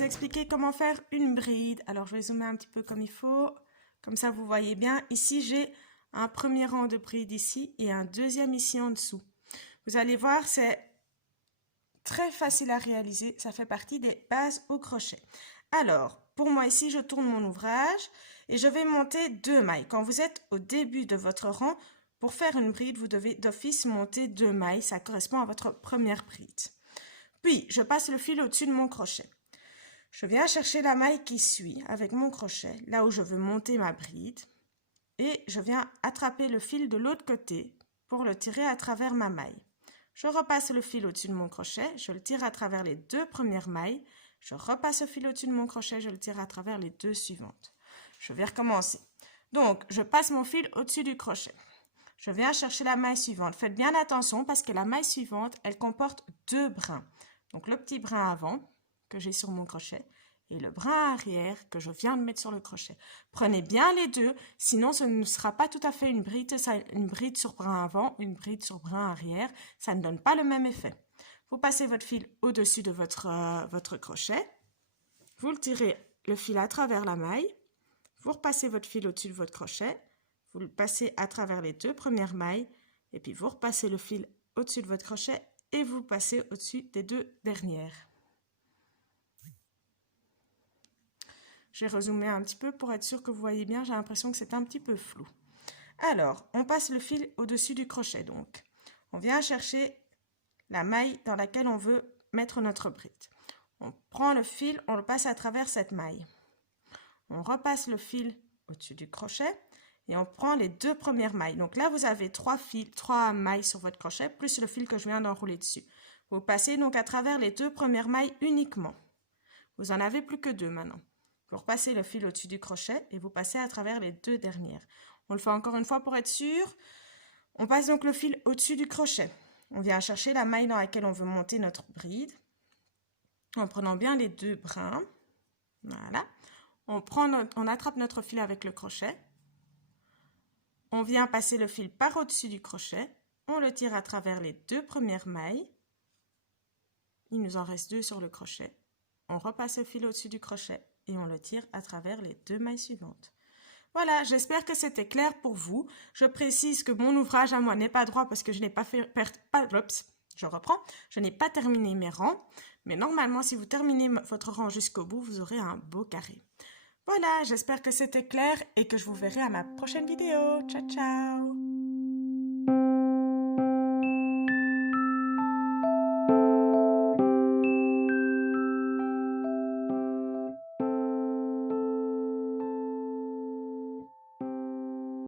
Expliquer comment faire une bride. Alors je vais zoomer un petit peu comme il faut, comme ça vous voyez bien. Ici j'ai un premier rang de bride ici et un deuxième ici en dessous. Vous allez voir, c'est très facile à réaliser, ça fait partie des bases au crochet. Alors pour moi ici je tourne mon ouvrage et je vais monter 2 mailles. Quand vous êtes au début de votre rang, pour faire une bride vous devez d'office monter 2 mailles, ça correspond à votre première bride. Puis je passe le fil au-dessus de mon crochet. Je viens chercher la maille qui suit avec mon crochet, là où je veux monter ma bride, et je viens attraper le fil de l'autre côté pour le tirer à travers ma maille. Je repasse le fil au-dessus de mon crochet, je le tire à travers les 2 premières mailles, je repasse le fil au-dessus de mon crochet, je le tire à travers les 2 suivantes. Je vais recommencer. Donc, je passe mon fil au-dessus du crochet. Je viens chercher la maille suivante. Faites bien attention parce que la maille suivante, elle comporte 2 brins. Donc, le petit brin avant que j'ai sur mon crochet et le brin arrière que je viens de mettre sur le crochet. Prenez bien les deux, sinon ce ne sera pas tout à fait une bride sur brin avant, une bride sur brin arrière, ça ne donne pas le même effet. Vous passez votre fil au-dessus de votre crochet, vous le tirez le fil à travers la maille, vous repassez votre fil au-dessus de votre crochet, vous le passez à travers les 2 premières mailles, et puis vous repassez le fil au-dessus de votre crochet et vous passez au-dessus des 2 dernières. J'ai rezoomé un petit peu pour être sûr que vous voyez bien, j'ai l'impression que c'est un petit peu flou. Alors, on passe le fil au-dessus du crochet donc. On vient chercher la maille dans laquelle on veut mettre notre bride. On prend le fil, on le passe à travers cette maille. On repasse le fil au-dessus du crochet et on prend les 2 premières mailles. Donc là, vous avez 3 mailles sur votre crochet, plus le fil que je viens d'enrouler dessus. Vous passez donc à travers les 2 premières mailles uniquement. Vous en avez plus que 2 maintenant. Vous repassez le fil au-dessus du crochet et vous passez à travers les 2 dernières. On le fait encore une fois pour être sûr. On passe donc le fil au-dessus du crochet. On vient chercher la maille dans laquelle on veut monter notre bride. En prenant bien les 2 brins. Voilà. On attrape notre fil avec le crochet. On vient passer le fil par au-dessus du crochet. On le tire à travers les 2 premières mailles. Il nous en reste 2 sur le crochet. On repasse le fil au-dessus du crochet et on le tire à travers les 2 mailles suivantes. Voilà, j'espère que c'était clair pour vous. Je précise que mon ouvrage à moi n'est pas droit parce que je n'ai pas fait... Je n'ai pas terminé mes rangs. Mais normalement, si vous terminez votre rang jusqu'au bout, vous aurez un beau carré. Voilà, j'espère que c'était clair et que je vous verrai à ma prochaine vidéo. Ciao, ciao!